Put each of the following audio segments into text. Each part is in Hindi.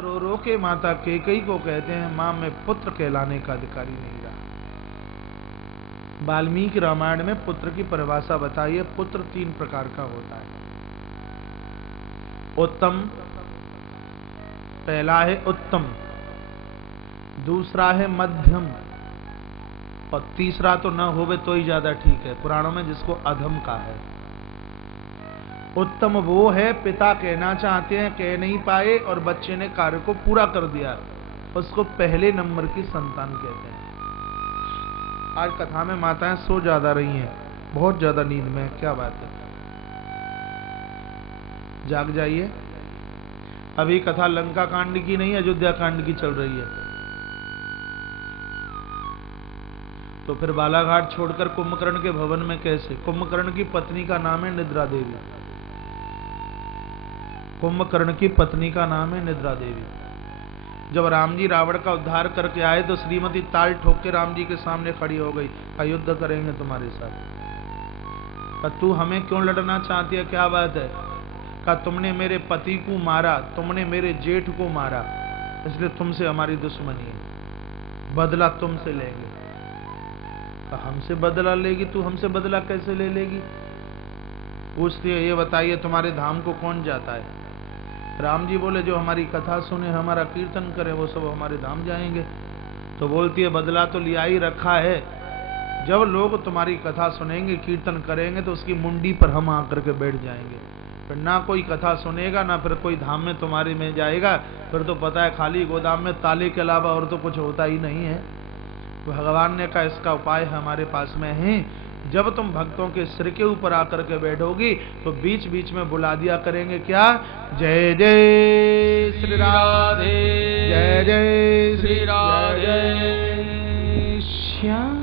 रो रो के माता कैकेयी को कहते हैं, मां मैं पुत्र कहलाने का अधिकारी नहीं रहा। वाल्मीकि रामायण में पुत्र की परिभाषा बताई है। पुत्र 3 प्रकार का होता है। उत्तम, पहला है उत्तम, दूसरा है मध्यम, और तीसरा तो न होवे तो ही ज्यादा ठीक है, पुराणों में जिसको अधम का है। उत्तम वो है पिता कहना चाहते हैं, कह नहीं पाए और बच्चे ने कार्य को पूरा कर दिया, उसको पहले नंबर की संतान कहते हैं। आज कथा में माताएं सो ज्यादा रही हैं, बहुत ज्यादा नींद में है। क्या बात है, जाग जाइए। अभी कथा लंका कांड की नहीं, अयोध्या कांड की चल रही है। तो फिर बालाघाट छोड़कर कुंभकर्ण के भवन में कैसे? कुंभकर्ण की पत्नी का नाम है निद्रा देवी। कुंभकर्ण की पत्नी का नाम है निद्रा देवी। जब राम जी रावण का उद्धार करके आए तो श्रीमती ताल ठोक के राम जी के सामने खड़ी हो गई, युद्ध करेंगे तुम्हारे साथ। कहा तू हमें क्यों लड़ना चाहती है, क्या बात है? कहा तुमने मेरे पति को मारा, तुमने मेरे जेठ को मारा, इसलिए तुमसे हमारी दुश्मनी है, बदला तुमसे लेंगे। कहा हमसे बदला लेगी? तू हमसे बदला कैसे ले लेगी? पूछती है ये बताइए तुम्हारे धाम को कौन जाता है? राम जी बोले जो हमारी कथा सुने, हमारा कीर्तन करे, वो सब हमारे धाम जाएंगे। तो बोलती है बदला तो लिया ही रखा है, जब लोग तुम्हारी कथा सुनेंगे, कीर्तन करेंगे, तो उसकी मुंडी पर हम आकर के बैठ जाएंगे। फिर ना कोई कथा सुनेगा, ना फिर कोई धाम में तुम्हारे में जाएगा। फिर तो पता है खाली गोदाम में ताले के अलावा और तो कुछ होता ही नहीं है। भगवान ने कहा इसका उपाय हमारे पास में है। जब तुम भक्तों के सिर के ऊपर आकर के बैठोगी तो बीच बीच में बुला दिया करेंगे, क्या? जय जय श्री राधे, जय जय श्री राधे श्याम।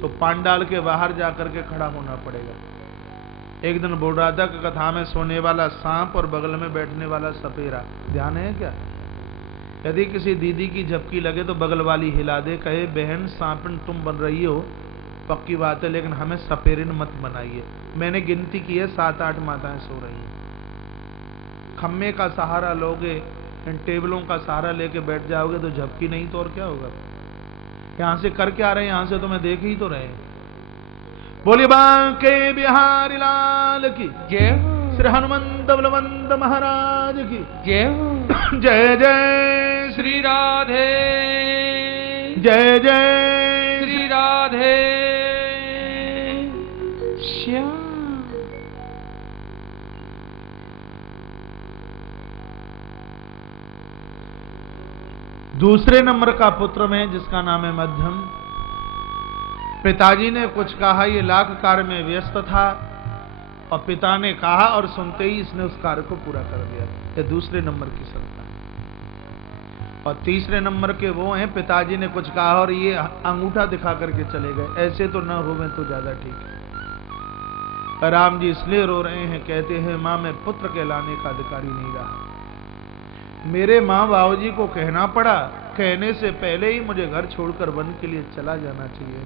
तो पांडाल के बाहर जाकर के खड़ा होना पड़ेगा। एक दिन बोल रहा था कि कथा में सोने वाला सांप और बगल में बैठने वाला सपेरा, ध्यान है क्या? यदि किसी दीदी की झपकी लगे तो बगल वाली हिला दे, कहे बहन सांपिन तुम बन रही हो, पक्की बात है, लेकिन हमें सपेरिन मत बनाइए। मैंने गिनती की है 7-8 माताएं सो रही हैं। खम्मे का सहारा लोगे, इन टेबलों का सहारा लेके बैठ जाओगे तो झपकी नहीं तो और क्या होगा? यहां से कर क्या रहे हैं? यहां से तो मैं देख ही तो रहे हैं। बोलिए बांके बिहारी लाल की जय, श्री हनुमंत बलवंत महाराज की जय। जय जय श्री राधे, जय जय श्री राधे श्याम। दूसरे नंबर का पुत्र में जिसका नाम है मध्यम। पिताजी ने कुछ कहा, ये लाख कार्य में व्यस्त था, और पिता ने कहा और सुनते ही इसने उस कार्य को पूरा कर दिया। ये दूसरे नंबर की संतान। और तीसरे नंबर के वो हैं, पिताजी ने कुछ कहा और ये अंगूठा दिखा करके चले गए, ऐसे तो न होवे तो ज्यादा ठीक है। राम जी इसलिए रो रहे हैं, कहते हैं मां मैं पुत्र कहलाने का अधिकारी नहीं रहा। मेरे मां बाबूजी को कहना पड़ा, कहने से पहले ही मुझे घर छोड़कर वन के लिए चला जाना चाहिए।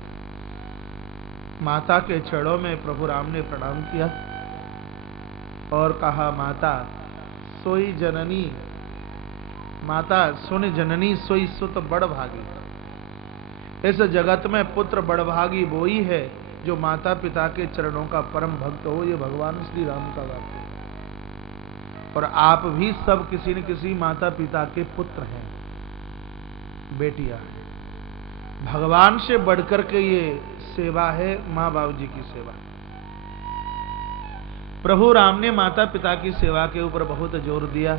माता के चरणों में प्रभु राम ने प्रणाम किया और कहा माता सोई जननी, माता सुन जननी सोई सुत बड़ भागी। इस जगत में पुत्र बड़भागी वो ही है जो माता पिता के चरणों का परम भक्त हो। ये भगवान श्री राम का वाक्य है। और आप भी सब किसी न किसी माता पिता के पुत्र हैं, बेटियां हैं। भगवान से बढ़कर के ये सेवा है मां बाबू जी की सेवा। प्रभु राम ने माता पिता की सेवा के ऊपर बहुत जोर दिया।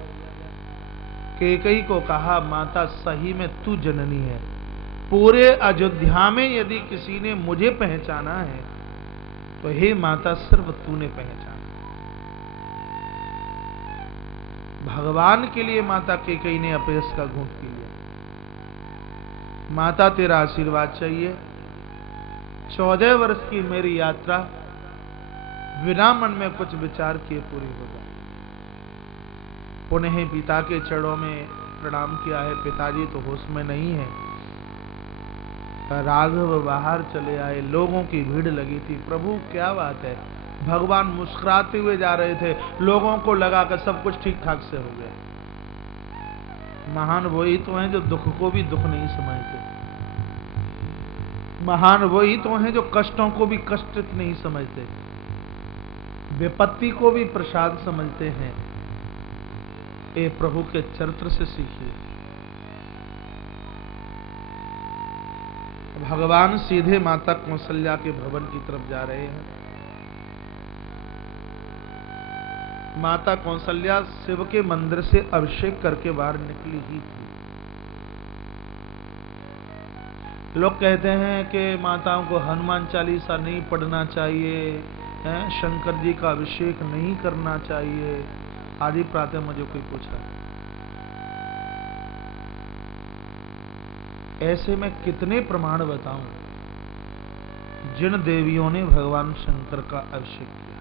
कैकेयी को कहा माता सही में तू जननी है, पूरे अयोध्या में यदि किसी ने मुझे पहचाना है तो हे माता सिर्फ तूने पहचाना। भगवान के लिए माता कैकेयी ने अपयश का घूंट पी लिया। माता तेरा आशीर्वाद चाहिए। 14 वर्ष की मेरी यात्रा बिना मन में कुछ विचार किए पूरी हो जाए। पुनः पिता के चरणों में प्रणाम किया है। पिताजी तो होश में नहीं है। राघव बाहर चले आए, लोगों की भीड़ लगी थी। प्रभु क्या बात है, भगवान मुस्कुराते हुए जा रहे थे, लोगों को लगा कि सब कुछ ठीक ठाक से हो गया। महान वही तो हैं जो दुख को भी दुख नहीं समझते। महान वही तो हैं जो कष्टों को भी कष्ट नहीं समझते, विपत्ति को भी प्रसाद समझते हैं। ए प्रभु के चरित्र से सीखिए। भगवान सीधे माता कौशल्या के भवन की तरफ जा रहे हैं। माता कौशल्या शिव के मंदिर से अभिषेक करके बाहर निकली ही थी। लोग कहते हैं कि माताओं को हनुमान चालीसा नहीं पढ़ना चाहिए, शंकर जी का अभिषेक नहीं करना चाहिए। आदि प्रातः मुझे कोई पूछा, ऐसे में कितने प्रमाण बताऊं जिन देवियों ने भगवान शंकर का अभिषेक किया।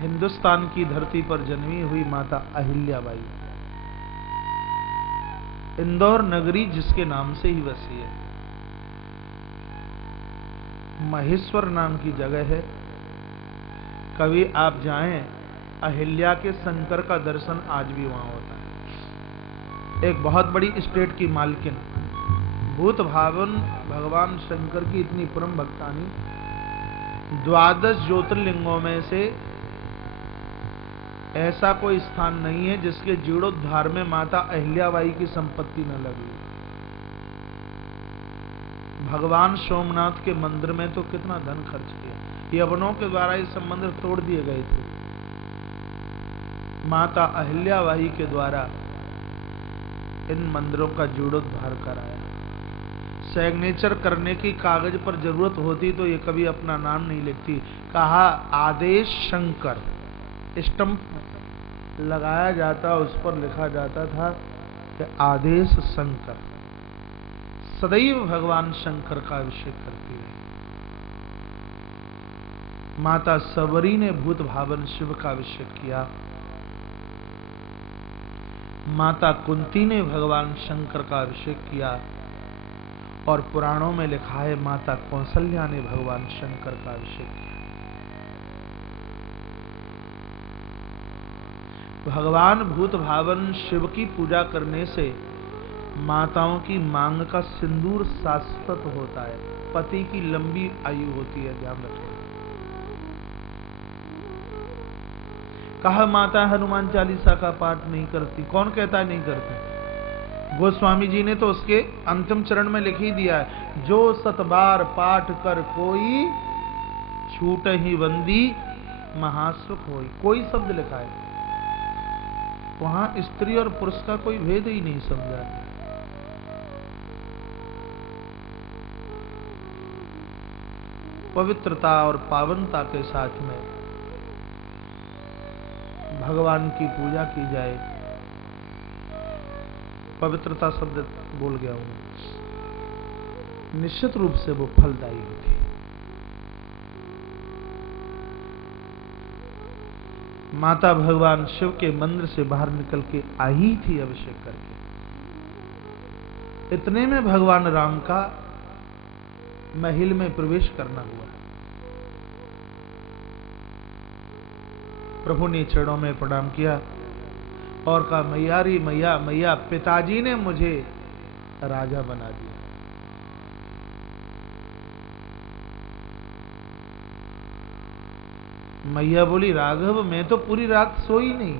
हिंदुस्तान की धरती पर जन्मी हुई माता अहिल्याबाई, इंदौर नगरी जिसके नाम से ही बसी है, महेश्वर नाम की जगह है। कभी आप जाएं, अहिल्या के शंकर का दर्शन आज भी वहां होता है। एक बहुत बड़ी स्टेट की मालकिन, भूत भावन भगवान शंकर की इतनी परम भक्तानी, 12 ज्योतिर्लिंगों में से ऐसा कोई स्थान नहीं है जिसके जीर्णोद्धार में माता अहिल्याबाई की संपत्ति न लगी। भगवान सोमनाथ के मंदिर में तो कितना धन खर्च किया, यवनों के द्वारा ये संबंध तोड़ दिए गए थे। माता अहिल्याबाई के द्वारा इन मंदिरों का जीर्णोद्धार कराया। सिग्नेचर करने की कागज पर जरूरत होती तो ये कभी अपना नाम नहीं लिखती। कहा आदेश शंकर, स्टंप लगाया जाता, उस पर लिखा जाता था कि आदेश शंकर। सदैव भगवान शंकर का अभिषेक करती है। माता सबरी ने भूत भावन शिव का अभिषेक किया। माता कुंती ने भगवान शंकर का अभिषेक किया। और पुराणों में लिखा है माता कौशल्या ने भगवान शंकर का अभिषेक किया। भगवान भूत भावन शिव की पूजा करने से माताओं की मांग का सिंदूर शाश्वत होता है, पति की लंबी आयु होती है, ध्यान रखें। कहा माता हनुमान चालीसा का पाठ नहीं करती, कौन कहता है नहीं करती? गोस्वामी जी ने तो उसके अंतिम चरण में लिख ही दिया है, जो 7 बार पाठ कर कोई छूट ही बंदी महासुख होई। कोई शब्द लिखा है, वहां स्त्री और पुरुष का कोई भेद ही नहीं समझा। पवित्रता और पावनता के साथ में भगवान की पूजा की जाए। पवित्रता शब्द बोल गया हूं, निश्चित रूप से वो फलदायी होती है। माता भगवान शिव के मंदिर से बाहर निकल के आई थी अभिषेक करके। इतने में भगवान राम का महल में प्रवेश करना हुआ। प्रभु ने चरणों में प्रणाम किया और कहा, मैया री मैया, मैया पिताजी ने मुझे राजा बना दिया। मैया बोली, राघव मैं तो पूरी रात सोई नहीं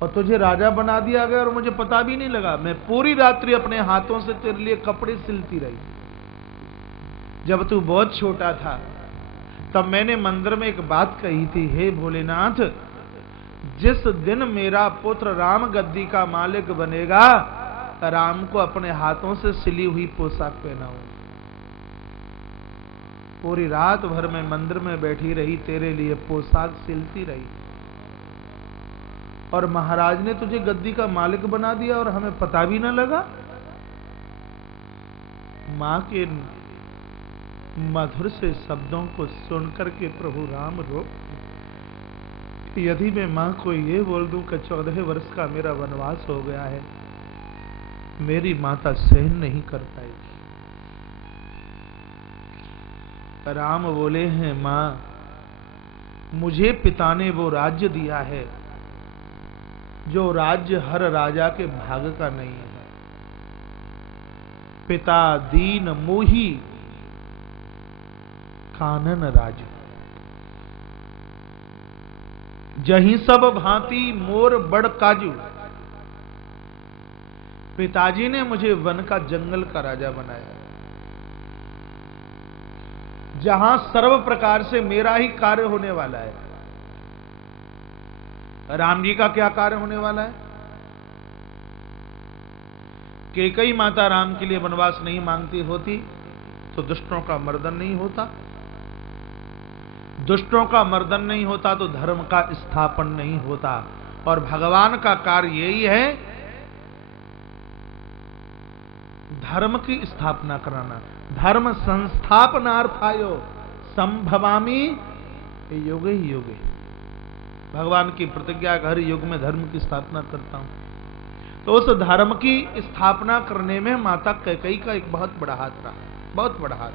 और तुझे राजा बना दिया गया और मुझे पता भी नहीं लगा। मैं पूरी रात्रि अपने हाथों से तेरे लिए कपड़े सिलती रही। जब तू बहुत छोटा था तब मैंने मंदिर में एक बात कही थी, हे भोलेनाथ, जिस दिन मेरा पुत्र राम गद्दी का मालिक बनेगा, राम को अपने हाथों से सिली हुई पोशाक पहनाऊं। पूरी रात भर में मंदिर में बैठी रही, तेरे लिए पोशाक सिलती रही, और महाराज ने तुझे गद्दी का मालिक बना दिया और हमें पता भी न लगा। मां के मधुर से शब्दों को सुनकर के प्रभु राम रो, यदि मैं मां को ये बोल दूं कि 14 वर्ष का मेरा वनवास हो गया है, मेरी माता सहन नहीं कर पाएगी। राम बोले हैं, मां मुझे पिता ने वो राज्य दिया है जो राज्य हर राजा के भाग का नहीं है। पिता दीन मोही कानन राज, जहीं सब भांति मोर बड़ काजू। पिताजी ने मुझे वन का, जंगल का राजा बनाया, जहां सर्व प्रकार से मेरा ही कार्य होने वाला है। राम जी का क्या कार्य होने वाला है? कैकेयी माता राम के लिए वनवास नहीं मांगती होती तो दुष्टों का मर्दन नहीं होता, दुष्टों का मर्दन नहीं होता तो धर्म का स्थापन नहीं होता। और भगवान का कार्य यही है, धर्म की स्थापना कराना। धर्म संस्थापनार्थायो संभवामि युगे युगे। भगवान की प्रतिज्ञा, हर युग में धर्म की स्थापना करता हूं। तो उस धर्म की स्थापना करने में माता कैकेयी का एक बहुत बड़ा हाथ रहा, बहुत बड़ा हाथ।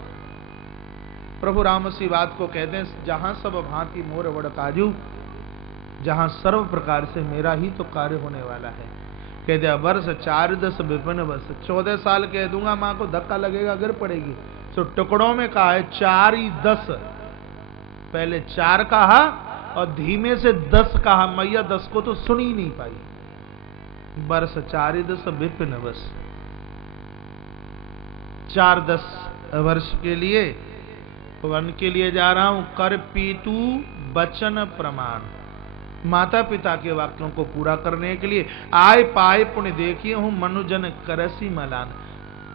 प्रभु राम इसी बात को कहते हैं, जहां सब भांति मोर बड़ काजू, जहां सर्व प्रकार से मेरा ही तो कार्य होने वाला है। कह दिया वर्ष 4 10 विपिन वर्ष, 14 साल कह दूंगा, मां को धक्का लगेगा, गिर पड़ेगी। तो टुकड़ों में कहा है 4 ही 10, पहले 4 कहा और धीमे से 10 कहा। मैया 10 को तो सुन ही नहीं पाई। वर्ष 4 10 विपिन वर्ष, 4 10 वर्ष के लिए वन के लिए जा रहा हूं। कर पीतू वचन प्रमाण, माता पिता के वाक्यों को पूरा करने के लिए। आय पाए पुण्य देखिए हूं, मनुजन करसी मलान।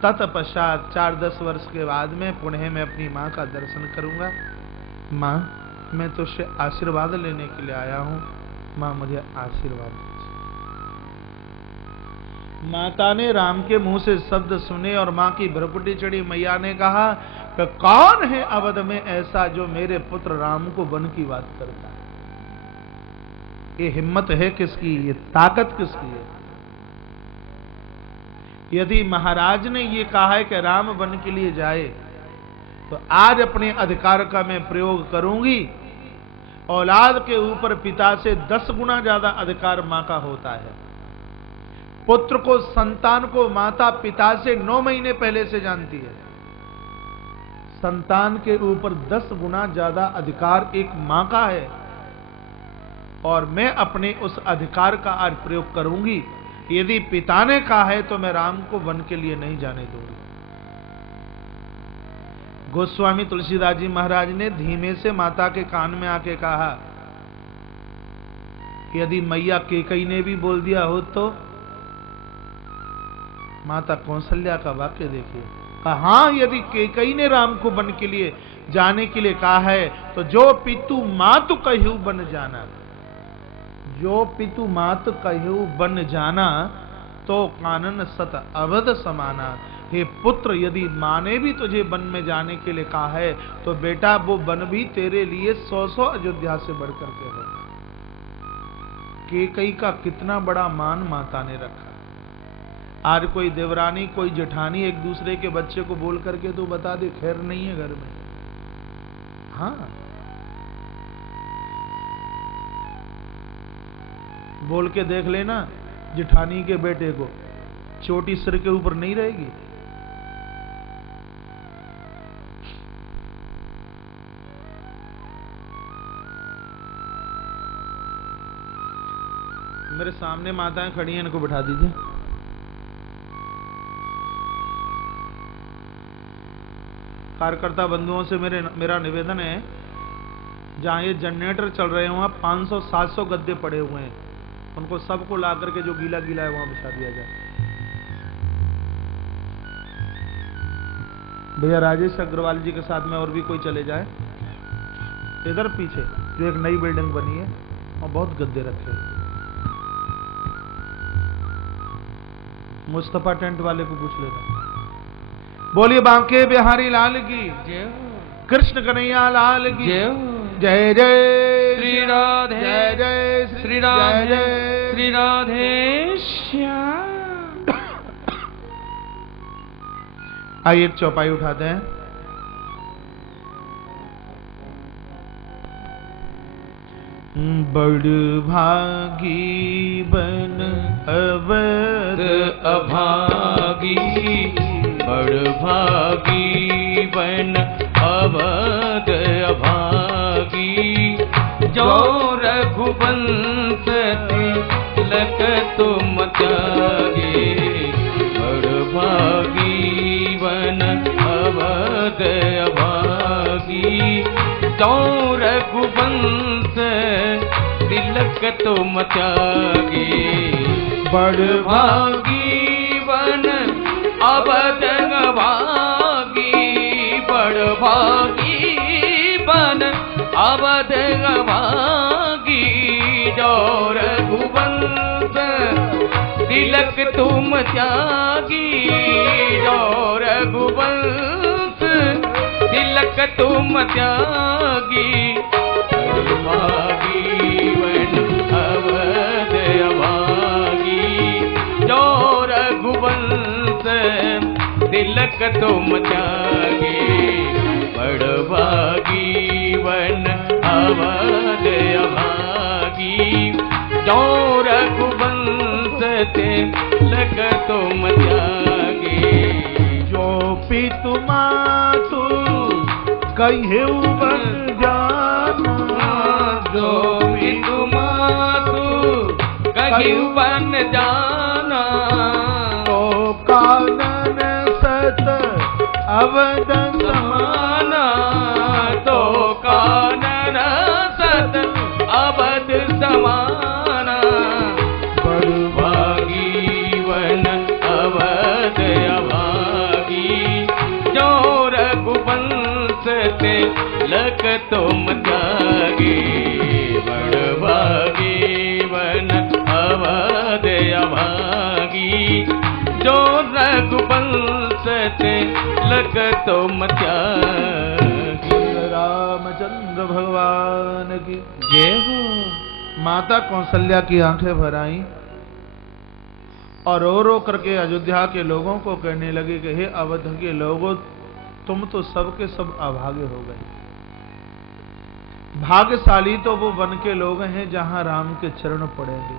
तत्पश्चात 4 10 वर्ष के बाद में पुण्य में अपनी मां का दर्शन करूंगा। मां, मैं तुझसे आशीर्वाद लेने के लिए आया हूं, मां मुझे आशीर्वाद दीजिए। माता ने राम के मुंह से शब्द सुने और मां की भ्रुकुटी चढ़ी। मैया ने कहा कि कौन है अवध में ऐसा जो मेरे पुत्र राम को वन की बात करता है? ये हिम्मत है किसकी, ये ताकत किसकी है? यदि महाराज ने ये कहा है कि राम वन के लिए जाए, तो आज अपने अधिकार का मैं प्रयोग करूंगी। औलाद के ऊपर पिता से 10 गुना ज्यादा अधिकार मां का होता है। पुत्र को, संतान को माता पिता से 9 महीने पहले से जानती है। संतान के ऊपर 10 गुना ज्यादा अधिकार एक मां का है, और मैं अपने उस अधिकार का आज प्रयोग करूंगी। यदि पिता ने कहा है तो मैं राम को वन के लिए नहीं जाने दूंगी। गोस्वामी तुलसीदास जी महाराज ने धीमे से माता के कान में आके कहा, यदि मैया कैकेयी ने भी बोल दिया हो तो? माता कौशल्या का वाक्य देखिए, कहा यदि कैकेयी ने राम को वन के लिए जाने के लिए कहा है तो जो पितु मातु कहू बन जाना, जो पितु मात कहू बन जाना, तो कानन सत अवध समाना। हे पुत्र, यदि मां ने भी तुझे वन में जाने के लिए कहा है तो बेटा वो वन भी तेरे लिए 100 अयोध्या से बढ़कर के है। कैकेयी का कितना बड़ा मान माता ने रखा। आज कोई देवरानी, कोई जेठानी एक दूसरे के बच्चे को बोल करके तो बता दे खैर नहीं है घर में। हाँ, बोल के देख लेना, जेठानी के बेटे को चोटी सिर के ऊपर नहीं रहेगी। मेरे सामने माताएं खड़ी हैं, इनको बिठा दीजिए। कार्यकर्ता बंधुओं से मेरा निवेदन है, जहां ये जनरेटर चल रहे हो, 500-700 गद्दे पड़े हुए हैं, उनको सबको ला करके जो गीला गीला है वहां बिछा दिया जाए। भैया राजेश अग्रवाल जी के साथ में और भी कोई चले जाए। इधर पीछे जो एक नई बिल्डिंग बनी है और बहुत गद्दे रखे हैं। मुस्तफा टेंट वाले को पूछ लेना। बोलिए बांके बिहारी लाल की जय, कृष्ण कन्हैया लाल की जय। जय श्री राधे, जय जय श्री राधे, श्री राधे श्याम। आइए एक चौपाई उठाते हैं। बड़ भागी बन अवध अभागी, बड़ भागी बन अवध अभागी, जो रघुवंश तिलक तुम त्यागे, बड़ भागी बन अवध अभागी, जो रघुवंश तिलक तुम त्यागे, बड़ भागी बन अवध अभागी, बड़ भागी बन अवध अभागी, जो रघुवंश तिलक तुम त्यागी, जो रघुवंश तिलक तुम त्यागी, भागी बन अवध अभागी, जो रघुवंश तिलक तुम त्यागी, बड़ भागी बन अवध अभागी, जो रघुवंश तिलक तुम त्यागी, जो पितु मातु कहियो बन जाना, जो पितु मातु कहियो बन जाना, तो कानन सत अवध समाना, तो कानन सत अवध समाना, बड़ भागी बन अवध अभागी, जो रघुवंश तिलक तुम त्यागे, बड़ भागी बन अवध अभागी, जो रघुवंश तिलक तुम त्यागे। रामचंद्र भगवान की जय हो। माता कौशल्या की आंखें भर आईं और रो रो करके अयोध्या के लोगों को कहने लगे कि हे अवध के लोगों, तुम तो सब के सब अभागे हो गए। भाग्यशाली तो वो वन के लोग हैं जहां राम के चरण पड़ेंगे।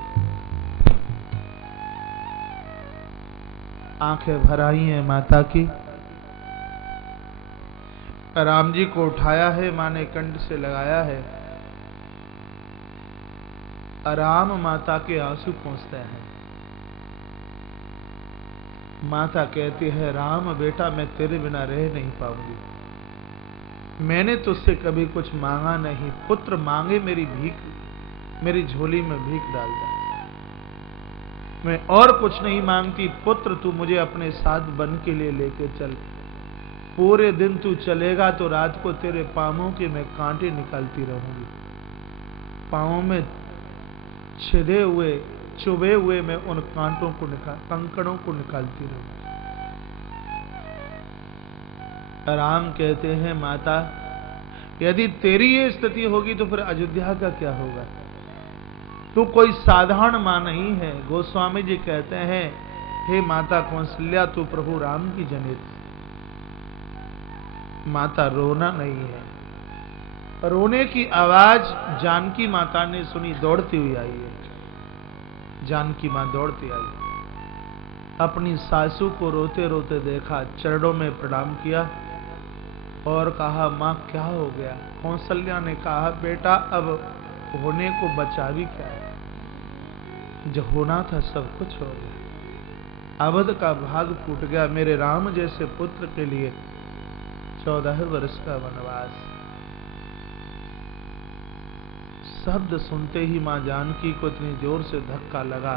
आंखें भर आई हैं माता की। राम जी को उठाया है, मां ने कंठ से लगाया है। राम माता के आंसू पहुंचते हैं। माता कहती है, राम बेटा मैं तेरे बिना रह नहीं पाऊंगी। मैंने तुझसे कभी कुछ मांगा नहीं। पुत्र मांगे मेरी भीख, मेरी झोली में भीख डाल दे। मैं और कुछ नहीं मांगती। पुत्र तू मुझे अपने साथ वन के लिए लेके चल। पूरे दिन तू चलेगा तो रात को तेरे पांवों के मैं कांटे निकालती रहूंगी। पांवों में छिदे हुए चुभे हुए मैं उन कांटों को कंकड़ों को निकालती रहूंगी। राम कहते हैं, माता यदि तेरी ये स्थिति होगी तो फिर अयोध्या का क्या होगा। तू कोई साधारण मां नहीं है। गोस्वामी जी कहते हैं, हे माता कौशल्या तू प्रभु राम की जनित। माता रोना नहीं है। रोने की आवाज जानकी माता ने सुनी, दौड़ती हुई आई है। जानकी मां दौड़ती आई, अपनी सासू को रोते रोते देखा, चरणों में प्रणाम किया और कहा, मां क्या हो गया। कौशल्या ने कहा, बेटा अब होने को बचा भी क्या है। जो होना था सब कुछ हो गया। अवध का भाग फूट गया। मेरे राम जैसे पुत्र के लिए 14 वर्ष का वनवास। शब्द सुनते ही मां जानकी को इतनी जोर से धक्का लगा।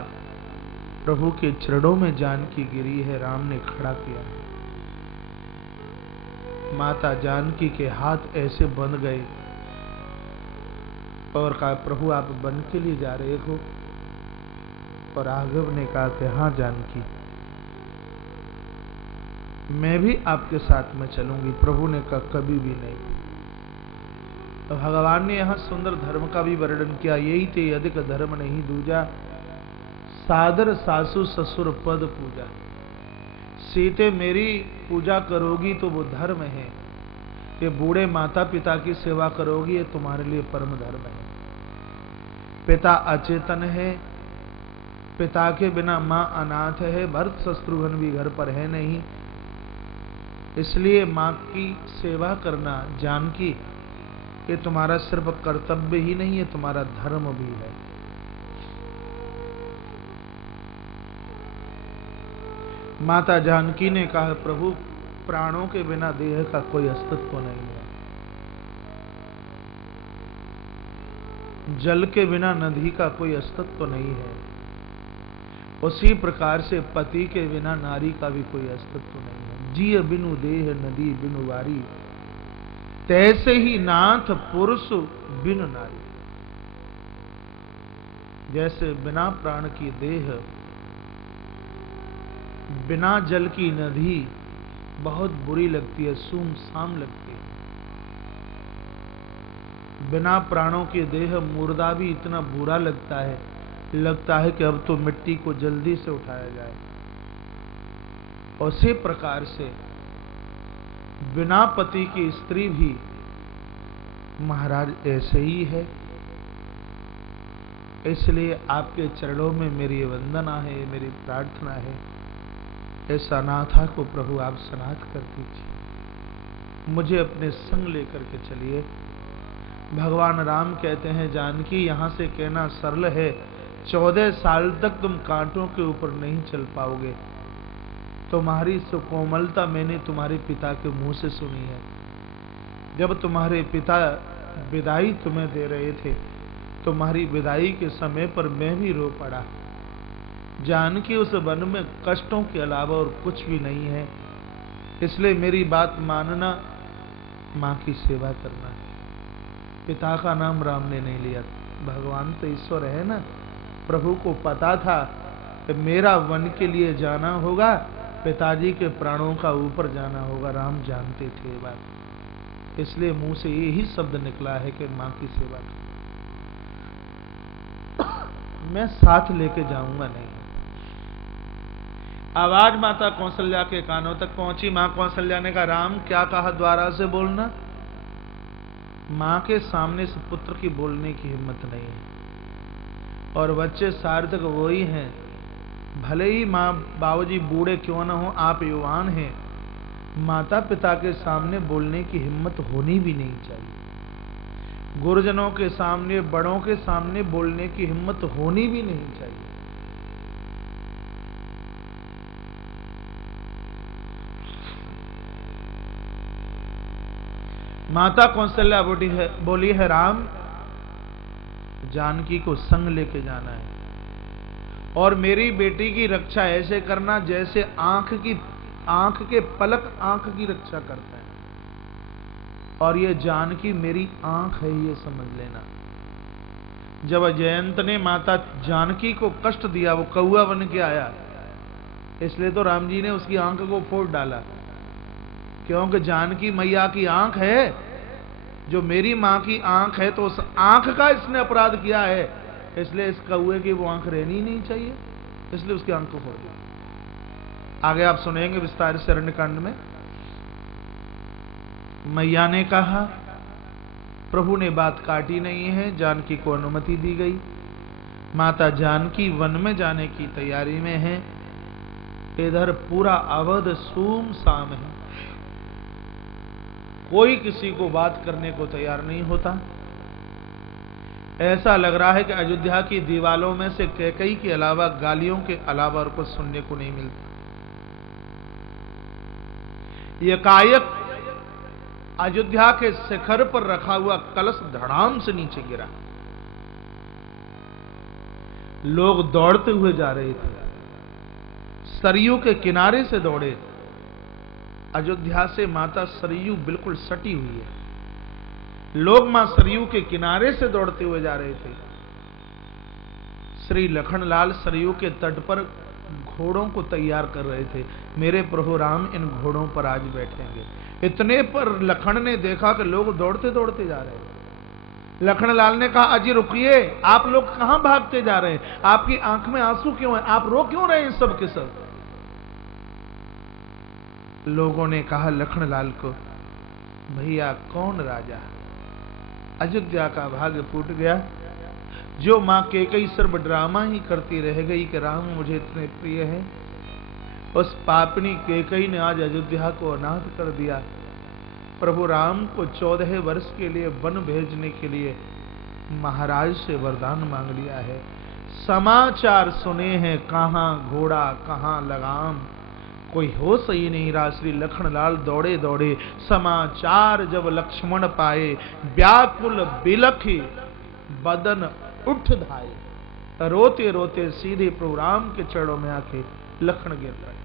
प्रभु के चरणों में जानकी गिरी है। राम ने खड़ा किया। माता जानकी के हाथ ऐसे बंध गए और कहा, प्रभु आप वन के लिए जा रहे हो। और राघव ने कहा कि हाँ जानकी, मैं भी आपके साथ में चलूंगी। प्रभु ने कहा, कभी भी नहीं। तो भगवान ने यहां सुंदर धर्म का भी वर्णन किया। यही ते अधिक धर्म नहीं दूजा, सादर सासु ससुर पद पूजा। सीते मेरी पूजा करोगी तो वो धर्म है। ये बूढ़े माता पिता की सेवा करोगी, ये तुम्हारे लिए परम धर्म है। पिता अचेतन है, पिता के बिना माँ अनाथ है, भरत शत्रुघ्न भी घर पर है नहीं, इसलिए माँ की सेवा करना जानकी ये तुम्हारा सिर्फ कर्तव्य ही नहीं है, तुम्हारा धर्म भी है। माता जानकी ने कहा, प्रभु प्राणों के बिना देह का कोई अस्तित्व नहीं है, जल के बिना नदी का कोई अस्तित्व नहीं है, उसी प्रकार से पति के बिना नारी का भी कोई अस्तित्व नहीं है। जिय बिनु देह नदी बिनु वारी, तैसे ही नाथ पुरुष बिनु नारी। जैसे बिना प्राण की देह, बिना जल की नदी बहुत बुरी लगती है, सूमसाम लगती है, बिना प्राणों के देह मुर्दा भी इतना बुरा लगता है कि अब तो मिट्टी को जल्दी से उठाया जाए। उसी प्रकार से बिना पति की स्त्री भी महाराज ऐसे ही है। इसलिए आपके चरणों में मेरी वंदना है, मेरी प्रार्थना है, इस अनाथा को प्रभु आप सनाथ कर दीजिए, मुझे अपने संग लेकर के चलिए। भगवान राम कहते हैं, जानकी यहां से कहना सरल है, 14 साल तक तुम कांटों के ऊपर नहीं चल पाओगे। तुम्हारी सुकोमलता मैंने तुम्हारे पिता के मुंह से सुनी है। जब तुम्हारे पिता विदाई तुम्हें दे रहे थे, तुम्हारी विदाई के समय पर मैं भी रो पड़ा। जानकी उस वन में कष्टों के अलावा और कुछ भी नहीं है, इसलिए मेरी बात मानना, माँ की सेवा करना है। पिता का नाम राम ने नहीं लिया, भगवान तो ईश्वर है ना। प्रभु को पता था कि मेरा वन के लिए जाना होगा, पिताजी के प्राणों का ऊपर जाना होगा, राम जानते थे ये बात, इसलिए मुंह से यही शब्द निकला है कि माँ की सेवा कर। मैं साथ लेके जाऊंगा नहीं। आवाज माता कौशल्या के कानों तक पहुंची। मां कौशल्या ने कहा, राम क्या कहा द्वारा से बोलना। मां के सामने से पुत्र की बोलने की हिम्मत नहीं है, और बच्चे सार्थक वही हैं, भले ही माँ बाबूजी बूढ़े क्यों न हो, आप युवान हैं, माता पिता के सामने बोलने की हिम्मत होनी भी नहीं चाहिए। गुरुजनों के सामने, बड़ों के सामने बोलने की हिम्मत होनी भी नहीं चाहिए। माता कौशल्या बोली है, राम जानकी को संग लेके जाना है, और मेरी बेटी की रक्षा ऐसे करना जैसे आंख के पलक आंख की रक्षा करता है, और ये जानकी मेरी आंख है, ये समझ लेना। जब जयंत ने माता जानकी को कष्ट दिया, वो कौआ बन के आया, इसलिए तो राम जी ने उसकी आंख को फोड़ डाला, क्योंकि जानकी मैया की आंख है, जो मेरी मां की आंख है, तो उस आंख का इसने अपराध किया है, इसलिए इस कौए की वो आंख रहनी नहीं चाहिए, इसलिए उसकी आंख को फोड़ दिया। आगे आप सुनेंगे विस्तार से अरण्यकांड में। मैया ने कहा, प्रभु ने बात काटी नहीं है, जानकी को अनुमति दी गई। माता जानकी वन में जाने की तैयारी में है। इधर पूरा अवध सूमसाम है, कोई किसी को बात करने को तैयार नहीं होता। ऐसा लग रहा है कि अयोध्या की दीवालों में से कैकई के अलावा, गालियों के अलावा और कुछ सुनने को नहीं मिलता। एकाएक अयोध्या के शिखर पर रखा हुआ कलश धड़ाम से नीचे गिरा। लोग दौड़ते हुए जा रहे थे, सरयू के किनारे से दौड़े। अयोध्या से माता सरयू बिल्कुल सटी हुई है, लोग मां सरयू के किनारे से दौड़ते हुए जा रहे थे। श्री लखनलाल सरयू के तट पर घोड़ों को तैयार कर रहे थे, मेरे प्रभु राम इन घोड़ों पर आज बैठेंगे। इतने पर लखन ने देखा कि लोग दौड़ते दौड़ते जा रहे हैं। लखनलाल ने कहा, अजी रुकिए, आप लोग कहां भागते जा रहे हैं, आपकी आंख में आंसू क्यों है, आप रो क्यों रहे हैं सब के सब। लोगों ने कहा लखनलाल को, भैया कौन राजा, अयोध्या का भाग्य फूट गया, जो माँ केकई सिर्फ ड्रामा ही करती रह गई कि राम मुझे इतने प्रिय हैं, उस पापनी केकई ने आज अयोध्या को अनाथ कर दिया। प्रभु राम को 14 वर्ष के लिए वन भेजने के लिए महाराज से वरदान मांग लिया है। समाचार सुने हैं कहाँ घोड़ा कहाँ लगाम, कोई होश ही नहीं रहा। श्री लखनलाल दौड़े दौड़े समाचार जब लक्ष्मण पाए, व्याकुल बिलखी बदन उठ धाये। रोते रोते सीधे प्रभु राम के चरणों में आके लखन गिर पड़े।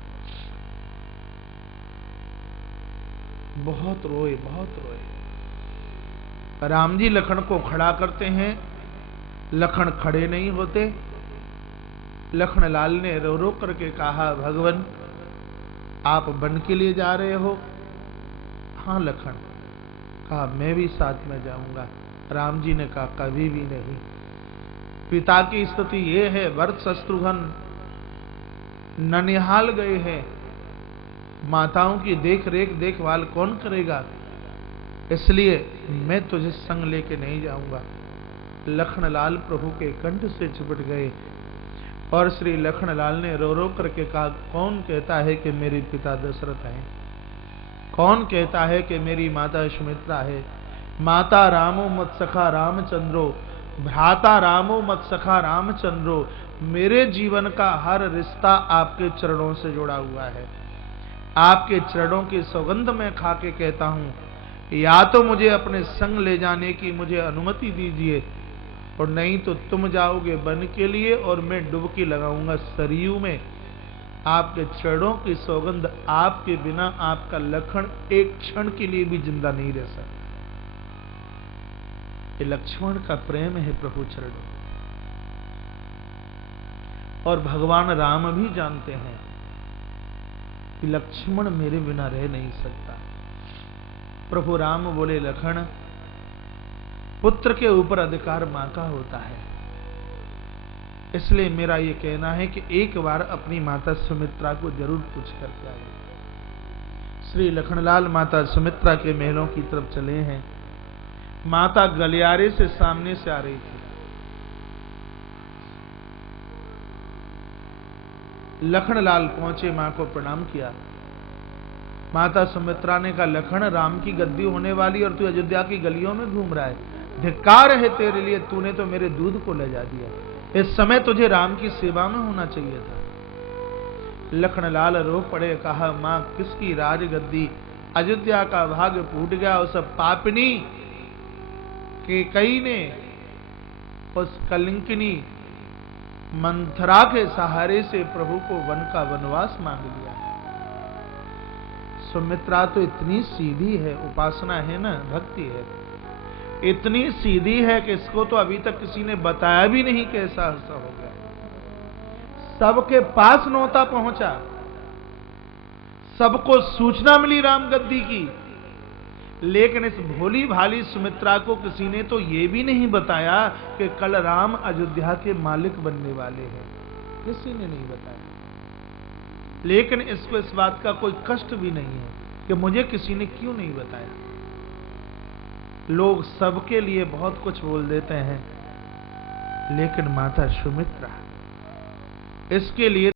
बहुत रोए, बहुत रोए। राम जी लखन को खड़ा करते हैं, लखन खड़े नहीं होते। लखनलाल ने रो रो करके कहा, भगवान आप वन के लिए जा रहे हो? हाँ लखन। कहा मैं भी साथ में जाऊंगा। राम जी ने कहा कभी भी नहीं। पिता की स्थिति ये है, भरत शत्रुघ्न ननिहाल गए हैं, माताओं की देख रेख देखभाल कौन करेगा, इसलिए मैं तुझे संग लेके नहीं जाऊंगा। लखनलाल प्रभु के कंठ से चिपट गए और श्री लखनलाल ने रो रो करके कहा, कौन कहता है कि मेरे पिता दशरथ हैं? कौन कहता है कि मेरी माता सुमित्रा है? माता रामो मत सखा रामचंद्रो, भ्राता रामो मत सखा रामचंद्रो। मेरे जीवन का हर रिश्ता आपके चरणों से जुड़ा हुआ है। आपके चरणों की सौगंध मैं खा के कहता हूं, या तो मुझे अपने संग ले जाने की मुझे अनुमति दीजिए, और नहीं तो तुम जाओगे वन के लिए और मैं डुबकी लगाऊंगा सरयू में। आपके चरणों की सौगंध, आपके बिना आपका लखन एक क्षण के लिए भी जिंदा नहीं रह सकता। ये लक्ष्मण का प्रेम है प्रभु चरणों। और भगवान राम भी जानते हैं कि लक्ष्मण मेरे बिना रह नहीं सकता। प्रभु राम बोले, लखन पुत्र के ऊपर अधिकार मां का होता है, इसलिए मेरा ये कहना है कि एक बार अपनी माता सुमित्रा को जरूर पूछ करके आइए। श्री लखनलाल माता सुमित्रा के महलों की तरफ चले हैं। माता गलियारे से सामने से आ रही थी। लखनलाल पहुंचे, मां को प्रणाम किया। माता सुमित्रा ने कहा, लखन राम की गद्दी होने वाली और तू अयोध्या की गलियों में घूम रहा है, धिक्कार है तेरे लिए, तूने तो मेरे दूध को ले जा दिया। इस समय तुझे राम की सेवा में होना चाहिए था। लखनलाल रो पड़े, कहा, मां किसकी राजगद्दी, अयोध्या का भाग फूट गया। उस पापिनी केकई ने उस कलिंकिनी मंथरा के सहारे से प्रभु को वन का वनवास मांग लिया। सुमित्रा तो इतनी सीधी है, उपासना है ना, भक्ति है, इतनी सीधी है कि इसको तो अभी तक किसी ने बताया भी नहीं कि ऐसा हो गया। सबके पास नौता पहुंचा, सबको सूचना मिली राम गद्दी की, लेकिन इस भोली भाली सुमित्रा को किसी ने तो ये भी नहीं बताया कि कल राम अयोध्या के मालिक बनने वाले हैं। किसी ने नहीं बताया। लेकिन इसको इस बात का कोई कष्ट भी नहीं है कि मुझे किसी ने क्यों नहीं बताया। लोग सबके लिए बहुत कुछ बोल देते हैं, लेकिन माता सुमित्रा इसके लिए